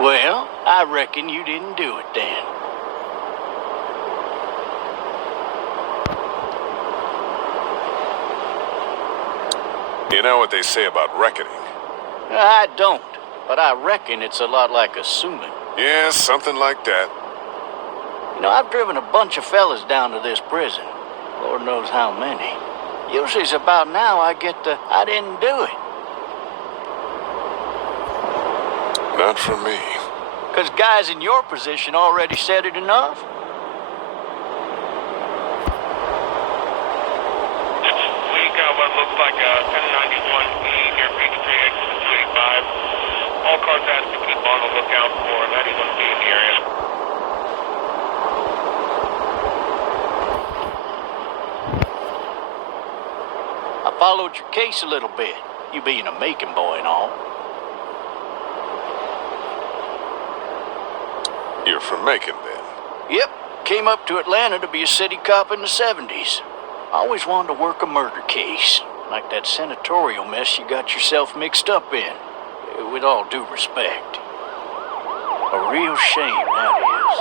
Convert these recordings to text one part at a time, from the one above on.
Well, I reckon you didn't do it then. You know what they say about reckoning? I don't, but I reckon it's a lot like assuming. Yeah, something like that. You know, I've driven a bunch of fellas down to this prison. Lord knows how many. Usually it's about now I get the, I didn't do it. Not for me. 'Cause guys in your position already said it enough. We got what looks like a 1091E near Peachtree, exit 285. All cars asked to keep on the lookout for 91B in the area. I followed your case a little bit, you being a Macon boy and all. You're from Macon, then? Yep, came up to Atlanta to be a city cop in the 70s. I always wanted to work a murder case, like that senatorial mess you got yourself mixed up in. With all due respect. A real shame, that is.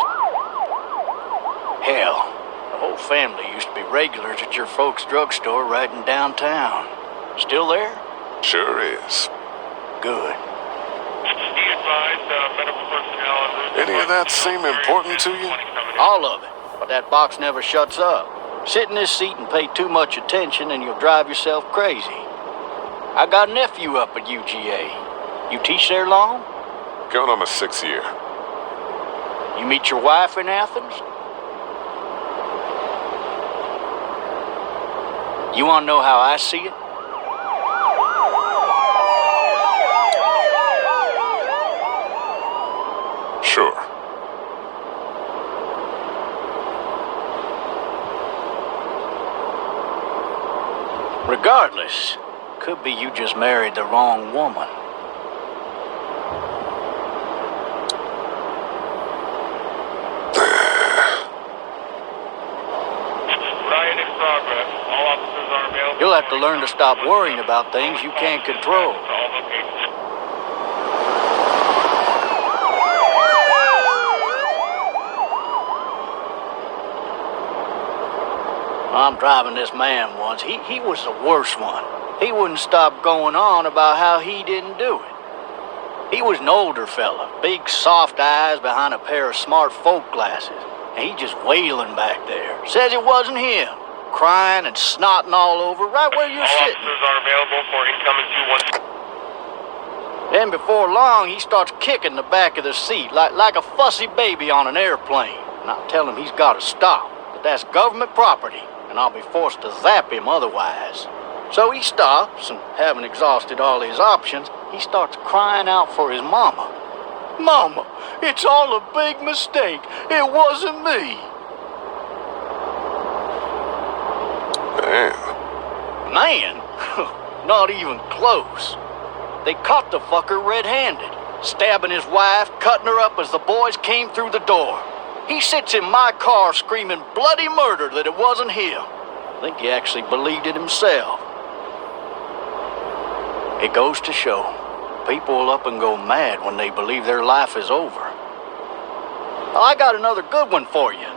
Hell, the whole family used to be regulars at your folks' drugstore right in downtown. Still there? Sure is. Good. Be advised, medical personnel en route to Any of that seem important to you? All of it. But that box never shuts up. Sit in this seat and pay too much attention and you'll drive yourself crazy. I got a nephew up at UGA. You teach there long? Going on my 6th year. You meet your wife in Athens? You want to know how I see it? Sure. Regardless, could be you just married the wrong woman. Riot in progress. All officers are available. You'll have to learn to stop worrying about things you can't control. All locations. I'm driving this man once. He was the worst one. He wouldn't stop going on about how he didn't do it. He was an older fella, big soft eyes behind a pair of smart folk glasses. And he just wailing back there. Says it wasn't him. Crying and snotting all over right where you're All sitting. officers are available for incoming 212. Then before long, he starts kicking the back of the seat like a fussy baby on an airplane. And I tell him he's got to stop, that that's government property, and I'll be forced to zap him otherwise. So he stops, and having exhausted all his options, he starts crying out for his mama. Mama, it's all a big mistake. It wasn't me. Man. Man? Not even close. They caught the fucker red-handed, stabbing his wife, cutting her up as the boys came through the door. He sits in my car screaming bloody murder that it wasn't him. I think he actually believed it himself. It goes to show, people will up and go mad when they believe their life is over. I got another good one for you.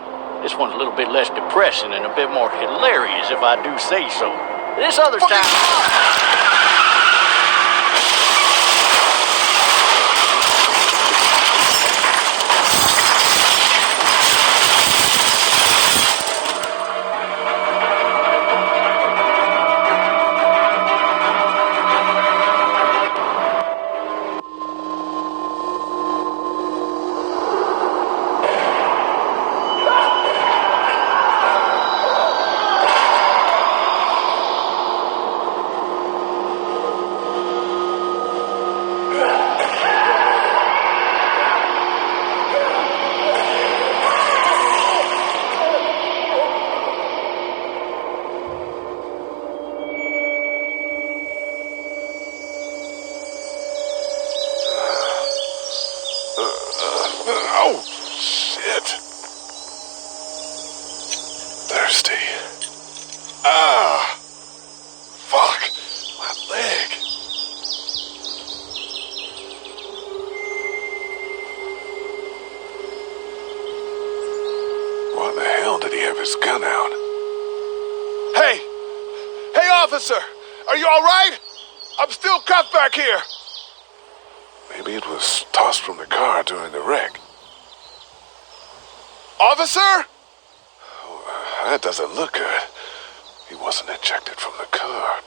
This one's a little bit less depressing and a bit more hilarious, if I do say so. This other time... Oh, shit. Thirsty. Ah! Fuck! My leg. Why the hell did he have his gun out? Hey! Hey, officer! Are you all right? I'm still cuffed back here. Maybe it was tossed from the car during the wreck. Officer? Oh, that doesn't look good. He wasn't ejected from the car.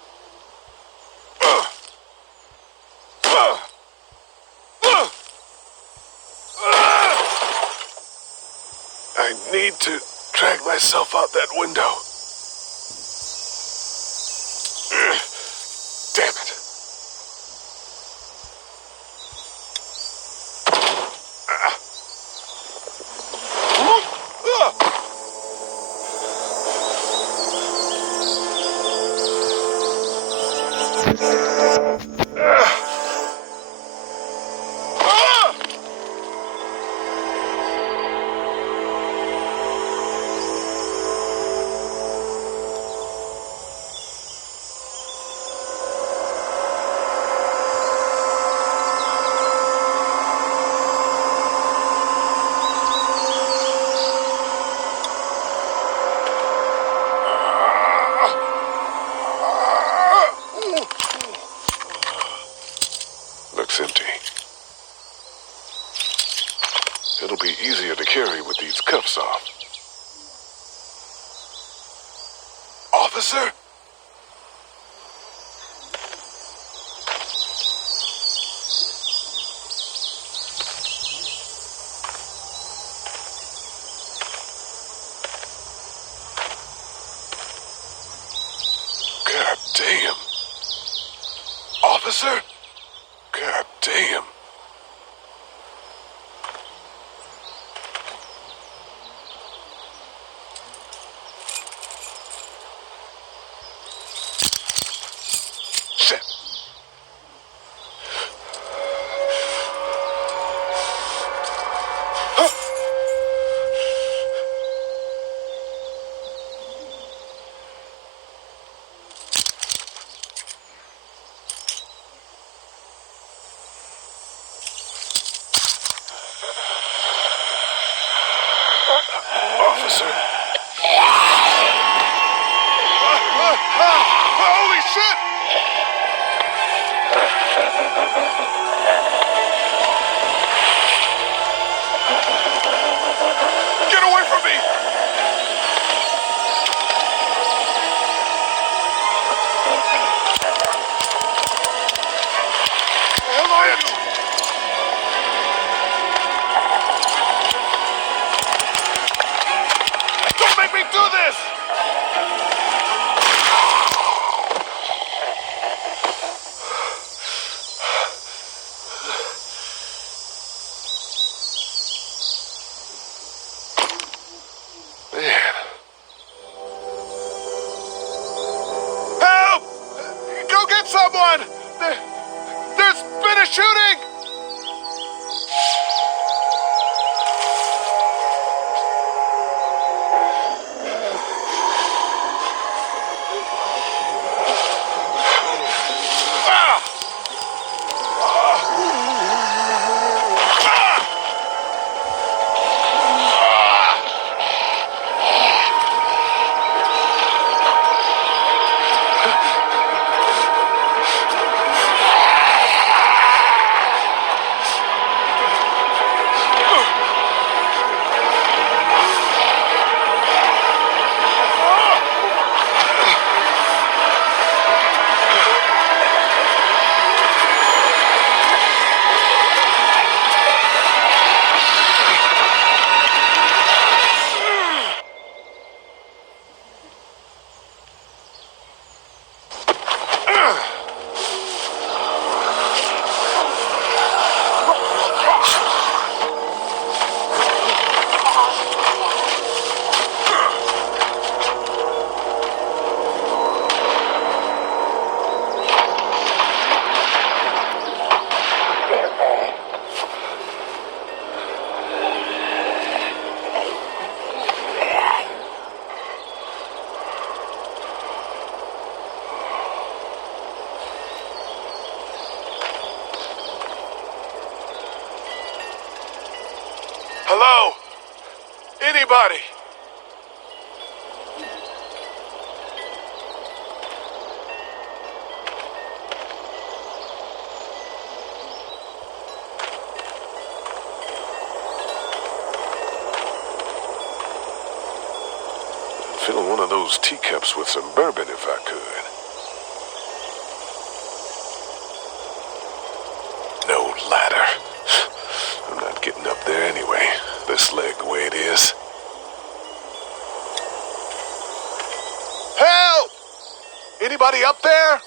I need to drag myself out that window. Damn it. Looks empty. It'll be easier to carry with these cuffs off. Officer? God damn. Officer? God damn. Shit. Officer. Holy shit! Get away from me! Hell are you? Don't make me do this! Hello? Anybody? Fill one of those teacups with some bourbon if I could. No ladder. I'm not getting up there anyway. This leg the way it is. Help! Anybody up there?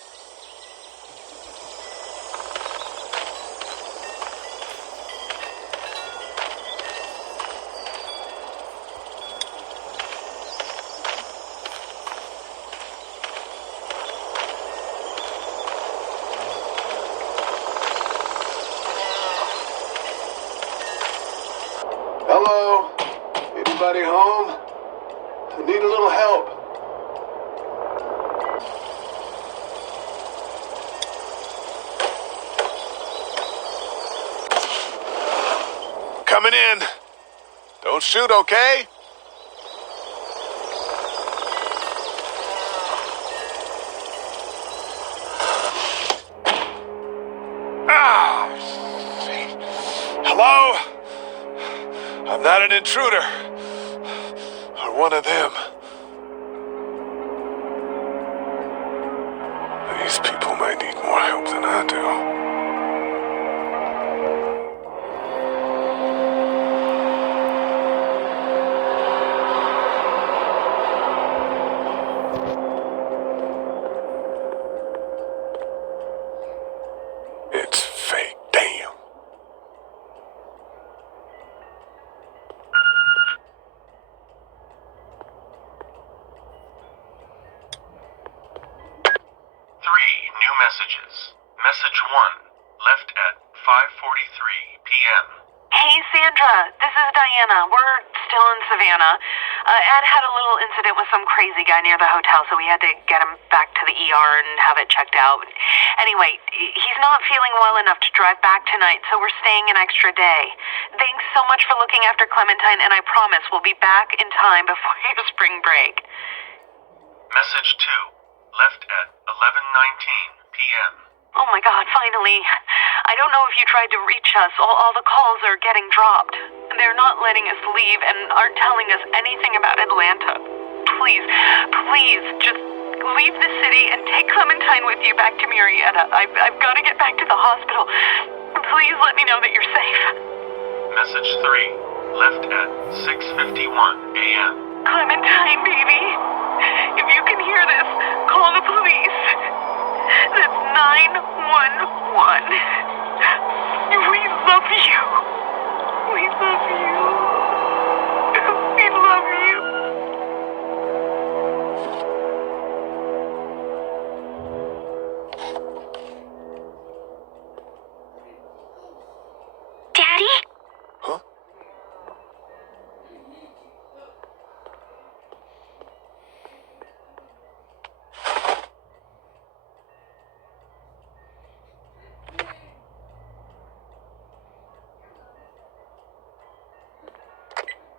Hello? Anybody home? I need a little help. Coming in. Don't shoot, okay? Ah! Hello? I'm not an intruder. Or one of them. These people might need more help than I do. It's fake. Damn. New messages. Message 1, left at 5:43 p.m. Hey, Sandra. This is Diana. We're still in Savannah. Ed had a little incident with some crazy guy near the hotel, so we had to get him back to the ER and have it checked out. Anyway, he's not feeling well enough to drive back tonight, so we're staying an extra day. Thanks so much for looking after Clementine, and I promise we'll be back in time before your spring break. Message 2, left at 11:19 p.m. Oh my God, finally. I don't know if you tried to reach us. All the calls are getting dropped. They're not letting us leave and aren't telling us anything about Atlanta. Please, just leave the city and take Clementine with you back to Murrieta. I've got to get back to the hospital. Please let me know that you're safe. Message 3, left at 6:51 a.m. Clementine, baby. If you can hear this, call the police. That's 911. We love you. We love you. We love you. Daddy? Huh?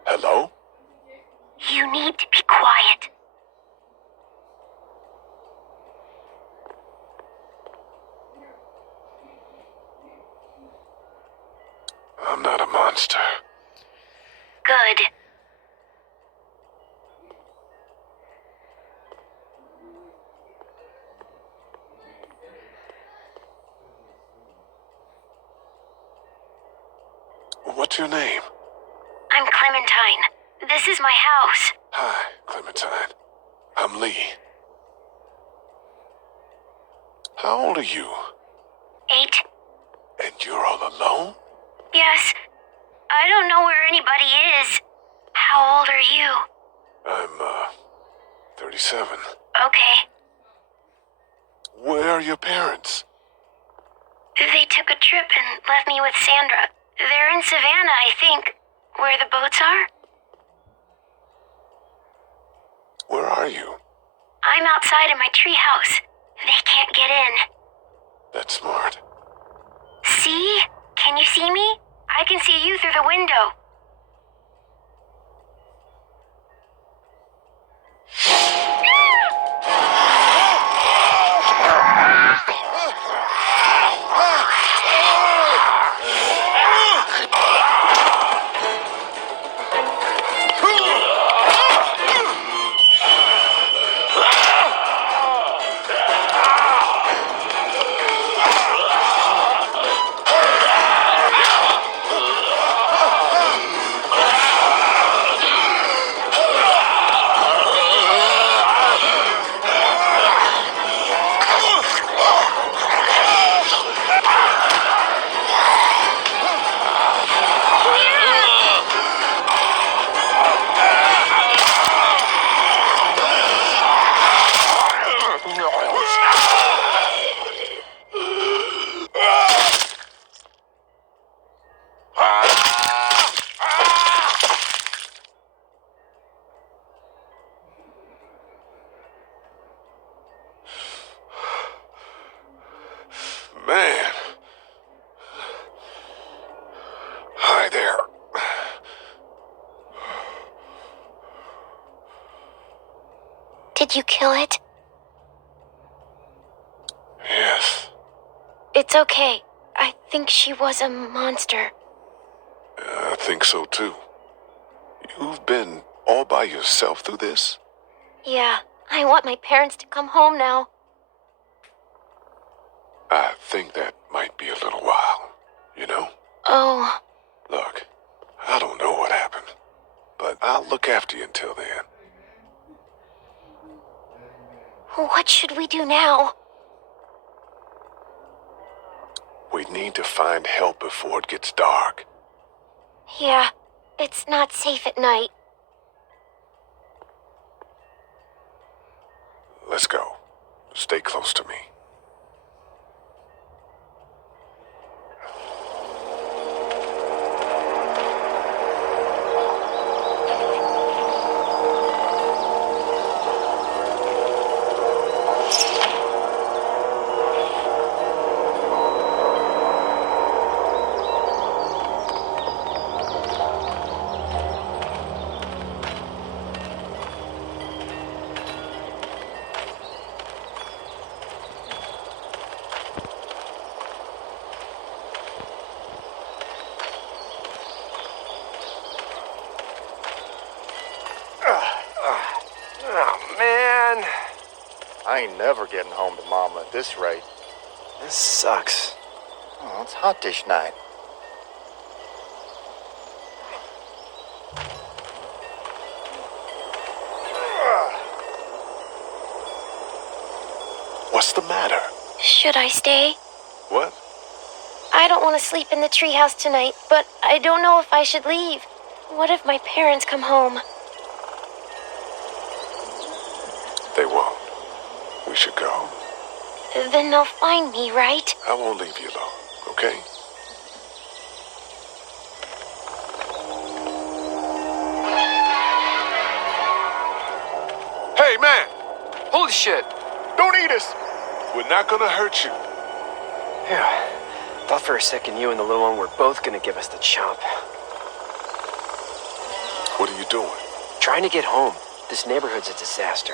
Hello? You need to be quiet. I'm not a monster. Good. What's your name? I'm Clementine. This is my house. Hi, Clementine. I'm Lee. How old are you? 8. And you're all alone? Yes. I don't know where anybody is. How old are you? I'm, 37. Okay. Where are your parents? They took a trip and left me with Sandra. They're in Savannah, I think. Where the boats are? Where are you? I'm outside in my treehouse. They can't get in. That's smart. See? Can you see me? I can see you through the window. Did you kill it? Yes. It's okay. I think she was a monster. I think so too. You've been all by yourself through this? Yeah, I want my parents to come home now. I think that might be a little while, you know? Oh, Look, I don't know what happened, but I'll look after you until then. what should we do now? We need to find help before it gets dark. Yeah, it's not safe at night. Let's go. Stay close to me. Oh, man. I ain't never getting home to Mama at this rate. This sucks. Oh, it's hot this night. What's the matter? Should I stay? What? I don't want to sleep in the treehouse tonight, but I don't know if I should leave. What if my parents come home? They won't. We should go. Then they'll find me, right? I won't leave you alone, okay? Hey, man! Holy shit. Don't eat us! We're not gonna hurt you. Yeah. Thought for a second you and the little one were both gonna give us the chomp. What are you doing? Trying to get home. This neighborhood's a disaster.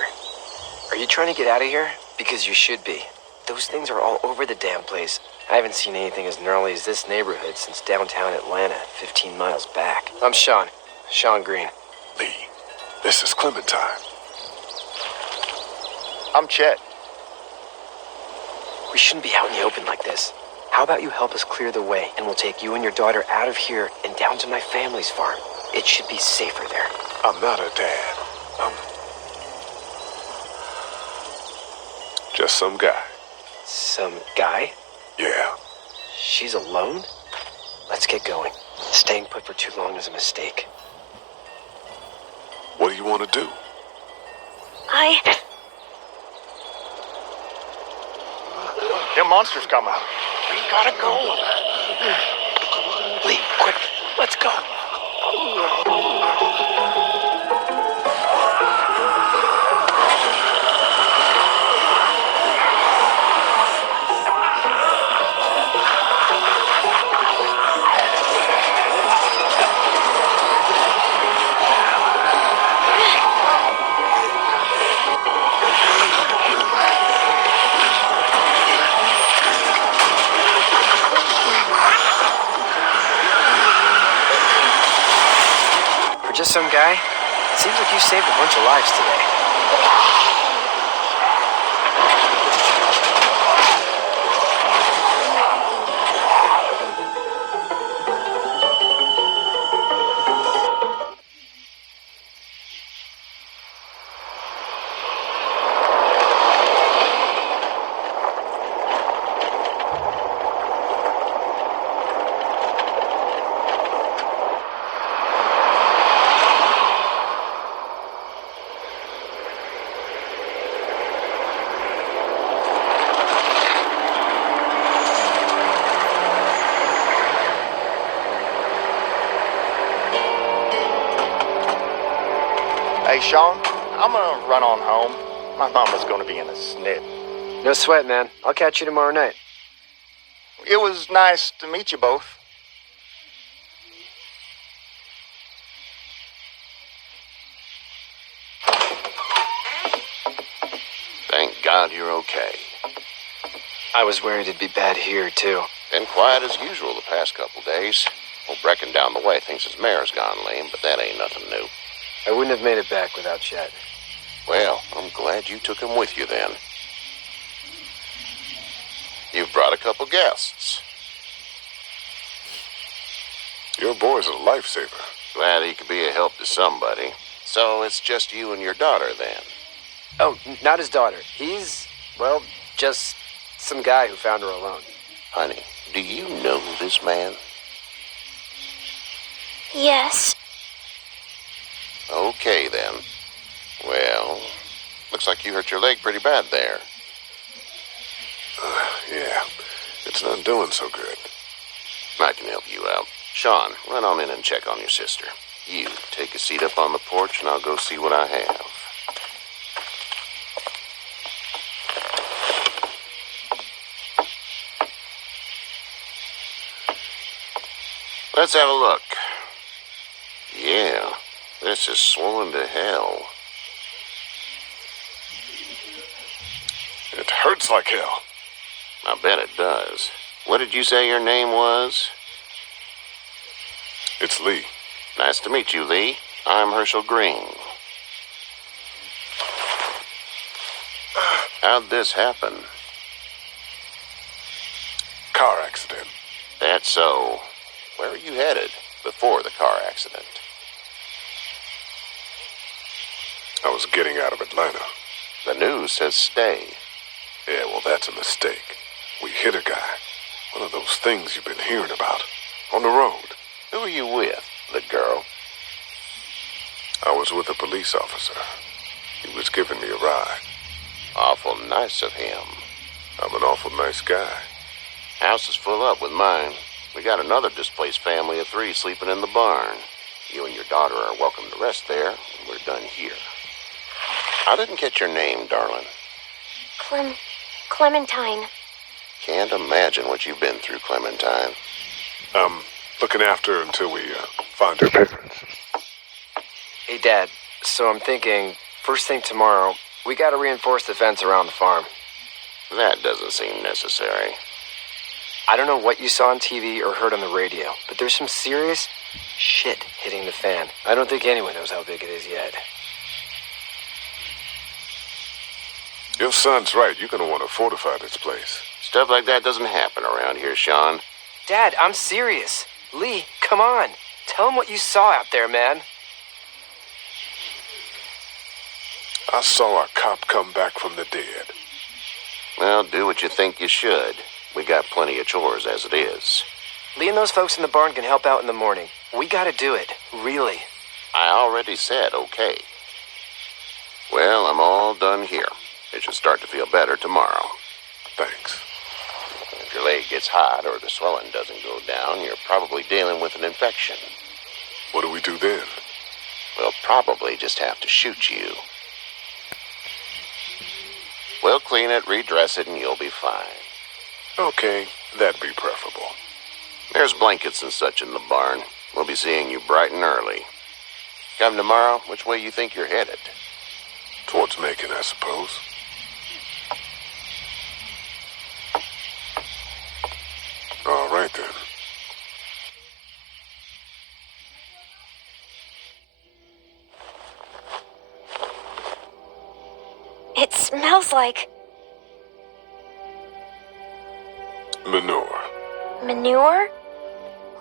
Are you trying to get out of here? Because you should be. Those things are all over the damn place. I haven't seen anything as gnarly as this neighborhood since downtown Atlanta, 15 miles back. I'm Sean. Sean Green. Lee, this is Clementine. I'm Chet. We shouldn't be out in the open like this. How about you help us clear the way, and we'll take you and your daughter out of here and down to my family's farm. It should be safer there. I'm not her dad. I'm just some guy. Some guy? Yeah. She's alone? Let's get going. Staying put for too long is a mistake. What do you want to do? Them monsters come out. We gotta go. Lee, quick, let's go. For just some guy, it seems like you saved a bunch of lives today. Hey, Sean, I'm gonna run on home. My mama's gonna be in a snit. No sweat, man. I'll catch you tomorrow night. It was nice to meet you both. God you're okay. I was worried it'd be bad here, too. Been quiet as usual the past couple days. Old Brecken down the way thinks his mare's gone lame, but that ain't nothing new. I wouldn't have made it back without Chet. Well, I'm glad you took him with you then. You've brought a couple guests. Your boy's a lifesaver. Glad he could be a help to somebody. So it's just you and your daughter then? Oh, not his daughter. He's, well, just some guy who found her alone. Honey, do you know this man? Yes. Okay, then. Well, looks like you hurt your leg pretty bad there. Yeah, it's not doing so good. I can help you out. Sean, run on in and check on your sister. You take a seat up on the porch and I'll go see what I have. Let's have a look. Yeah, this is swollen to hell. It hurts like hell. I bet it does. What did you say your name was? It's Lee. Nice to meet you, Lee. I'm Herschel Green. How'd this happen? Car accident. That's so. Where were you headed before the car accident? I was getting out of Atlanta. The news says stay. Yeah, well, that's a mistake. We hit a guy. One of those things you've been hearing about. On the road. Who are you with? The girl? I was with a police officer. He was giving me a ride. Awful nice of him. I'm an awful nice guy. House is full up with mine. We got another displaced family of 3 sleeping in the barn. You and your daughter are welcome to rest there, and we're done here. I didn't get your name, darling. Clementine. Can't imagine what you've been through, Clementine. I'm looking after her until we find her parents. Hey, Dad, so I'm thinking, first thing tomorrow, we gotta reinforce the fence around the farm. That doesn't seem necessary. I don't know what you saw on TV or heard on the radio, but there's some serious shit hitting the fan. I don't think anyone knows how big it is yet. Your son's right. You're gonna want to fortify this place. Stuff like that doesn't happen around here, Sean. Dad, I'm serious. Lee, come on. Tell him what you saw out there, man. I saw a cop come back from the dead. Well, do what you think you should. We got plenty of chores as it is. Lee and those folks in the barn can help out in the morning. We gotta do it. Really. I already said okay. Well, I'm all done here. It should start to feel better tomorrow. Thanks. If your leg gets hot or the swelling doesn't go down, you're probably dealing with an infection. What do we do then? We'll probably just have to shoot you. We'll clean it, redress it, and you'll be fine. Okay, that'd be preferable. There's blankets and such in the barn. We'll be seeing you bright and early. Come tomorrow, which way you think you're headed? Towards Macon, I suppose. All right, then. It smells like Manure. manure?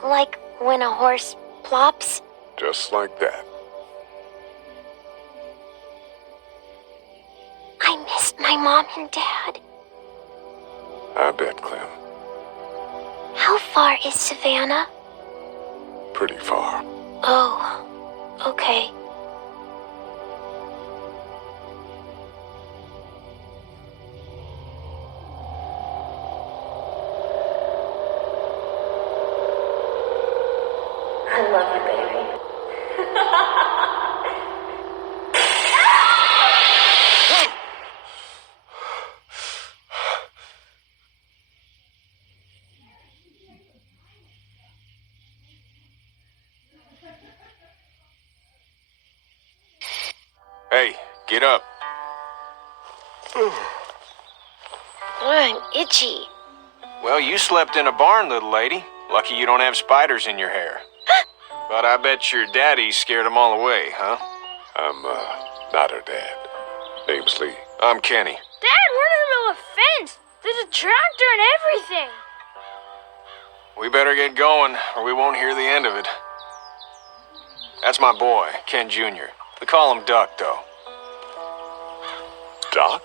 Like when a horse plops? Just like that. I miss my mom and dad. I bet, Clem. How far is Savannah? Pretty far. Oh, okay. I love you, baby. Hey, get up. I'm itchy. Well, you slept in a barn, little lady. Lucky you don't have spiders in your hair. But I bet your daddy scared them all away, huh? I'm, not her dad. Name's Lee. I'm Kenny. Dad, we're in the middle of a fence. There's a tractor and everything. We better get going, or we won't hear the end of it. That's my boy, Ken Jr. We call him Duck, though. Doc?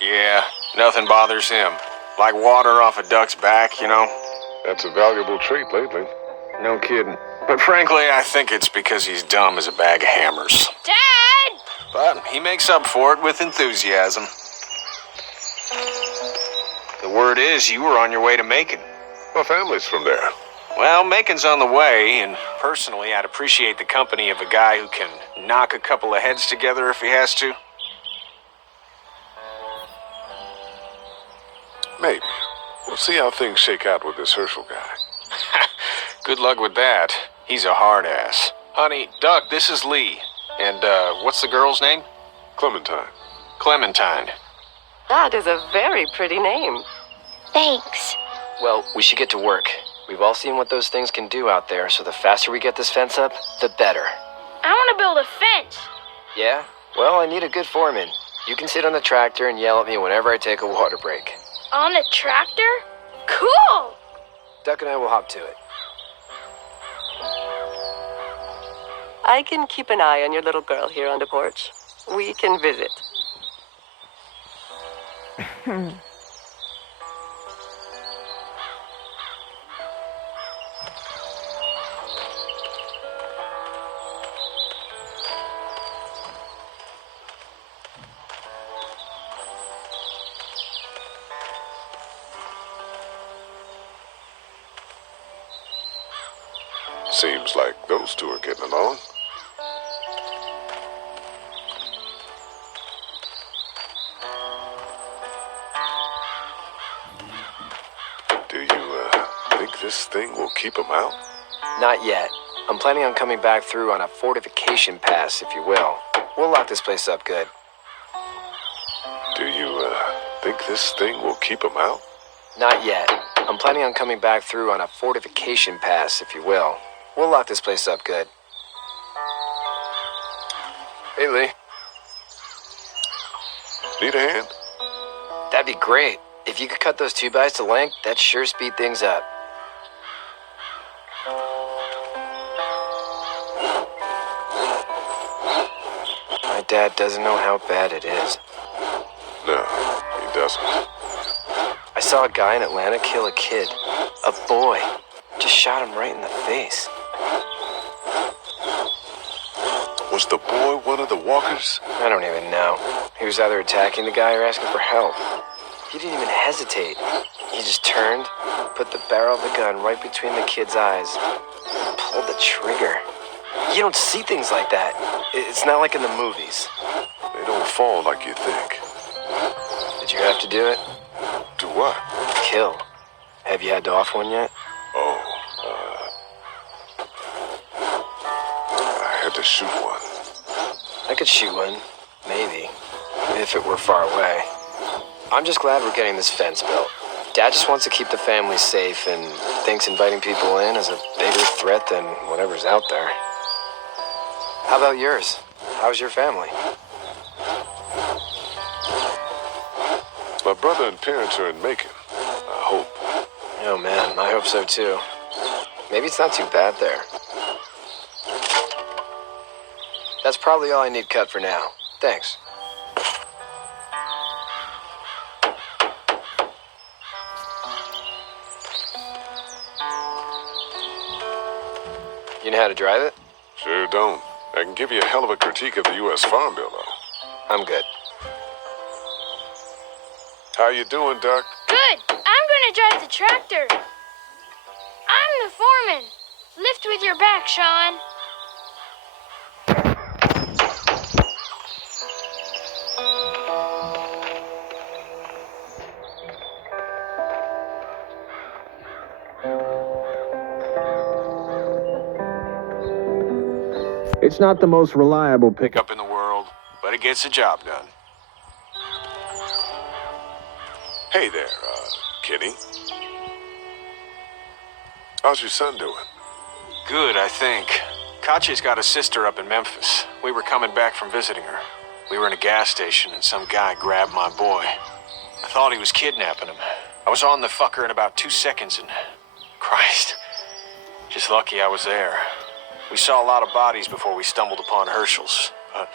Yeah, nothing bothers him. Like water off a duck's back, you know? That's a valuable trait lately. No kidding. But frankly, I think it's because he's dumb as a bag of hammers. Dad! But he makes up for it with enthusiasm. The word is you were on your way to Macon. My family's from there. Well, Macon's on the way, and personally, I'd appreciate the company of a guy who can knock a couple of heads together if he has to. Maybe. We'll see how things shake out with this Herschel guy. Good luck with that. He's a hard ass. Honey, Duck, this is Lee. And, what's the girl's name? Clementine. Clementine. That is a very pretty name. Thanks. Well, we should get to work. We've all seen what those things can do out there, so the faster we get this fence up, the better. I want to build a fence. Yeah? Well, I need a good foreman. You can sit on the tractor and yell at me whenever I take a water break. On the tractor? Cool! Duck and I will hop to it. I can keep an eye on your little girl here on the porch. We can visit. Seems like those two are getting along. Do you, think this thing will keep them out? Not yet. I'm planning on coming back through on a fortification pass, if you will. We'll lock this place up good. Do you, think this thing will keep them out? Not yet. I'm planning on coming back through on a fortification pass, if you will. We'll lock this place up good. Hey, Lee. Need a hand? That'd be great. If you could cut those 2x to length, that'd sure speed things up. My dad doesn't know how bad it is. No, he doesn't. I saw a guy in Atlanta kill a kid. A boy. Just shot him right in the face. Was the boy one of the walkers? I don't even know. He was either attacking the guy or asking for help. He didn't even hesitate. He just turned, put the barrel of the gun right between the kid's eyes, and pulled the trigger. You don't see things like that. It's not like in the movies. They don't fall like you think. Did you have to do it? Do what? Kill. Have you had to off one yet? Oh, I had to shoot one. I could shoot one. Maybe. If it were far away. I'm just glad we're getting this fence built. Dad just wants to keep the family safe and thinks inviting people in is a bigger threat than whatever's out there. How about yours? How's your family? My brother and parents are in Macon. I hope. Oh man, I hope so too. Maybe it's not too bad there. That's probably all I need cut for now. Thanks. You know how to drive it? Sure don't. I can give you a hell of a critique of the U.S. Farm Bill, though. I'm good. How you doing, Duck? Good. I'm gonna drive the tractor. I'm the foreman. Lift with your back, Sean. It's not the most reliable pickup in the world, but it gets the job done. Hey there, Kenny. How's your son doing? Good, I think. Katya's got a sister up in Memphis. We were coming back from visiting her. We were in a gas station and some guy grabbed my boy. I thought he was kidnapping him. I was on the fucker in about 2 seconds and... Christ. Just lucky I was there. We saw a lot of bodies before we stumbled upon Herschel's. But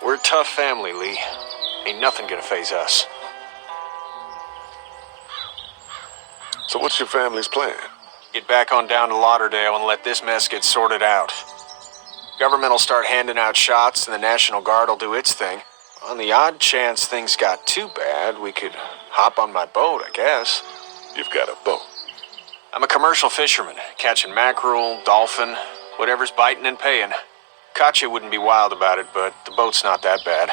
we're a tough family, Lee. Ain't nothing gonna faze us. So what's your family's plan? Get back on down to Lauderdale and let this mess get sorted out. Government will start handing out shots and the National Guard will do its thing. On the odd chance things got too bad, we could hop on my boat, I guess. You've got a boat. I'm a commercial fisherman, catching mackerel, dolphin, whatever's biting and paying. Katya wouldn't be wild about it, but the boat's not that bad.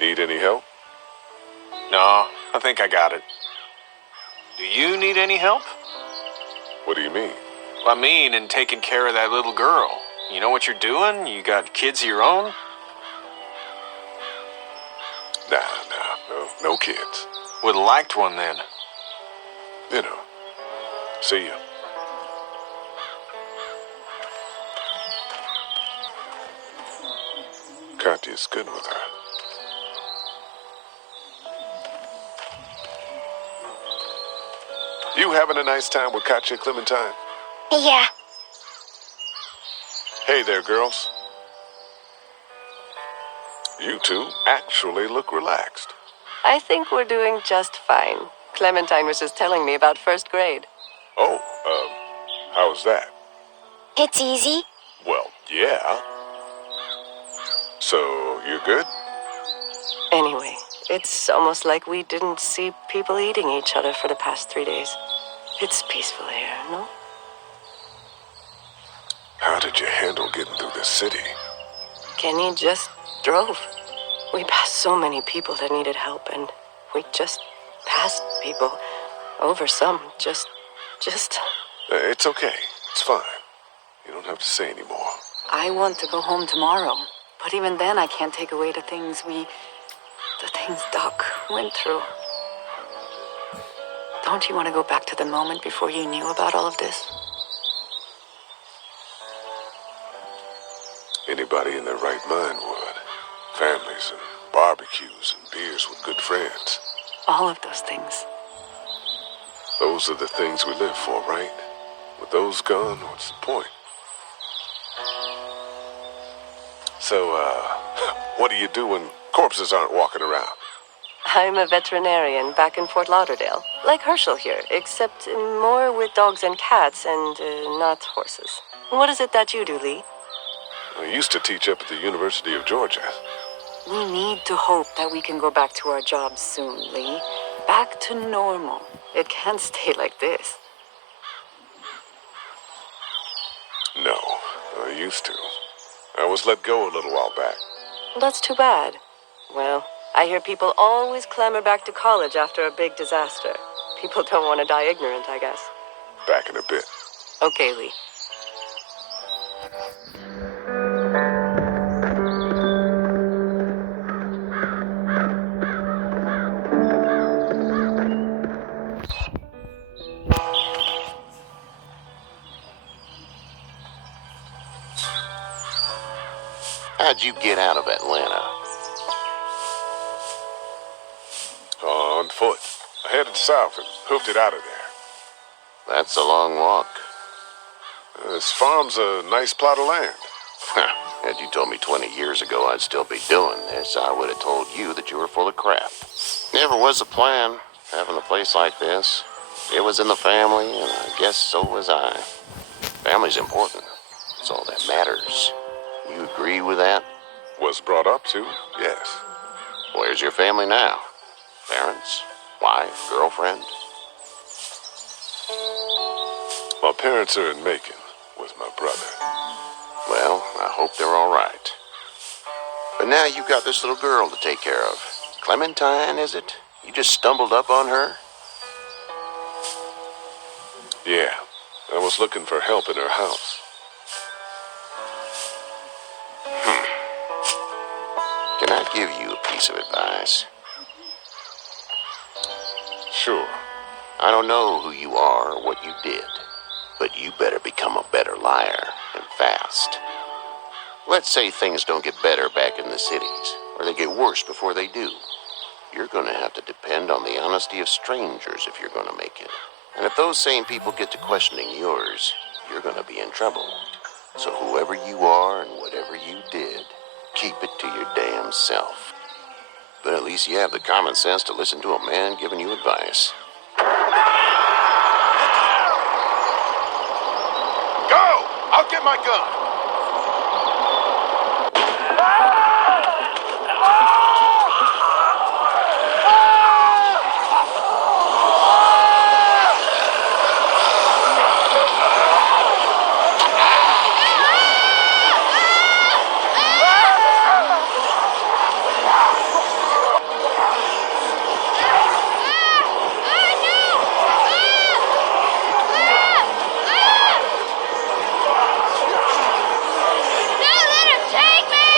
Need any help? No, I think I got it. Do you need any help? What do you mean? I mean, in taking care of that little girl. You know what you're doing? You got kids of your own? Nah, no kids. Would've liked one then. You know. See ya. Katya's good with her. You having a nice time with Katya, Clementine? Yeah. Hey there, girls. You two actually look relaxed. I think we're doing just fine. Clementine was just telling me about first grade. Oh, how's that? It's easy. Well, yeah. So, you're good? Anyway, it's almost like we didn't see people eating each other for the past 3 days. It's peaceful here, no? How did you handle getting through the city? Kenny just drove. We passed so many people that needed help, and we just passed people. Over some, just... It's okay. It's fine. You don't have to say anymore. I want to go home tomorrow, but even then I can't take away the things Doc went through. Don't you want to go back to the moment before you knew about all of this? Anybody in their right mind would. Families and barbecues and beers with good friends. All of those things. Those are the things we live for, right? With those gone, what's the point? So, what do you do when corpses aren't walking around? I'm a veterinarian back in Fort Lauderdale. Like Herschel here, except more with dogs and cats and not horses. What is it that you do, Lee? I used to teach up at the University of Georgia. We need to hope that we can go back to our jobs soon, Lee. Back to normal. It can't stay like this. No, I used to. I was let go a little while back. That's too bad. Well, I hear people always clamor back to college after a big disaster. People don't want to die ignorant, I guess. Back in a bit. Okay, Lee. How'd you get out of Atlanta? On foot. I headed south and hoofed it out of there. That's a long walk. This farm's a nice plot of land. Had you told me 20 years ago I'd still be doing this, I would have told you that you were full of crap. Never was a plan, having a place like this. It was in the family, and I guess so was I. Family's important. It's all that matters. You agree with that? Was brought up to, yes. Where's your family now? Parents? Wife? Girlfriend? My parents are in Macon with my brother. Well, I hope they're all right. But now you've got this little girl to take care of. Clementine, is it? You just stumbled up on her? Yeah, I was looking for help in her house. Can I give you a piece of advice? Sure. I don't know who you are or what you did, but you better become a better liar, and fast. Let's say things don't get better back in the cities, or they get worse before they do. You're gonna have to depend on the honesty of strangers if you're gonna make it. And if those same people get to questioning yours, you're gonna be in trouble. So whoever you are and whatever you did, keep it to your damn self. But at least you have the common sense to listen to a man giving you advice. Go! I'll get my gun. Don't let him take me!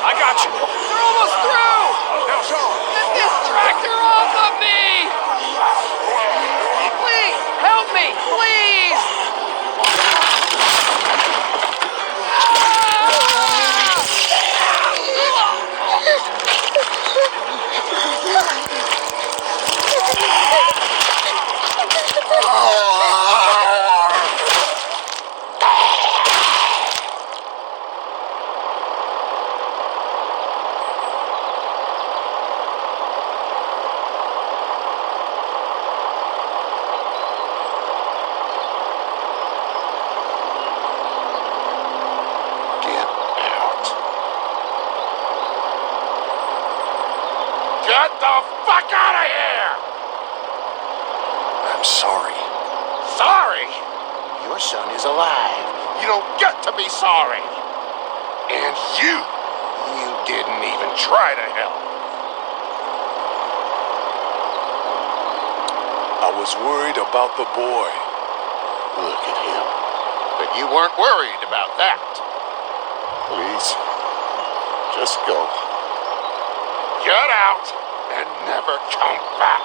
I got you. They're almost through! Now, Sean. Get this tractor off of me! Please, help me, please! Get the fuck out of here! I'm sorry. Sorry? Your son is alive. You don't get to be sorry. And you didn't even try to help. I was worried about the boy. Look at him. But you weren't worried about that. Please, just go. Get out and never come back.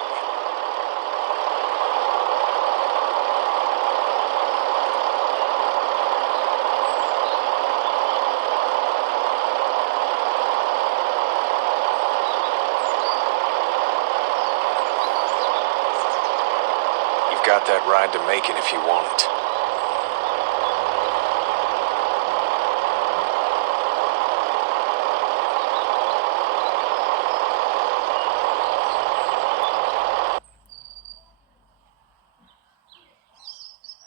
You've got that ride to Macon if you want it.